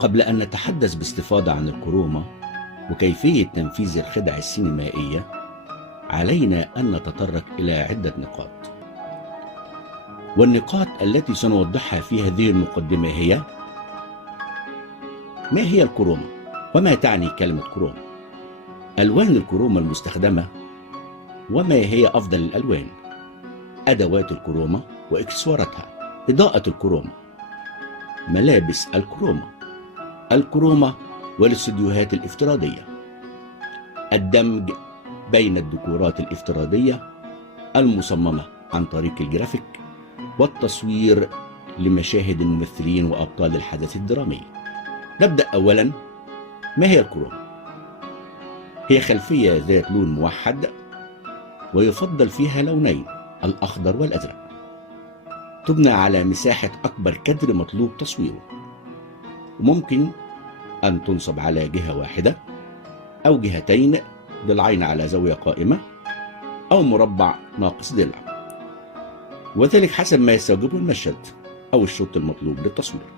قبل أن نتحدث باستفاضة عن الكروما وكيفية تنفيذ الخدع السينمائية، علينا أن نتطرق إلى عدة نقاط. والنقاط التي سنوضحها في هذه المقدمة هي: ما هي الكروما؟ وما تعني كلمة كروما؟ ألوان الكروما المستخدمة، وما هي أفضل الألوان؟ أدوات الكروما وإكسسواراتها، إضاءة الكروما، ملابس الكروما، الكروما والاستديوهات الافتراضية، الدمج بين الديكورات الافتراضية المصممة عن طريق الجرافيك، والتصوير لمشاهد الممثلين وأبطال الحدث الدرامي. نبدأ أولا. ما هي الكروما؟ هي خلفية ذات لون موحد، ويفضل فيها لونين، الأخضر والأزرق. تبنى على مساحة أكبر كادر مطلوب تصويره، وممكن أن تنصب على جهة واحدة أو جهتين، ضلعين على زاوية قائمة، أو مربع ناقص ضلع، وذلك حسب ما يستوجبه المشهد أو الشوط المطلوب للتصوير.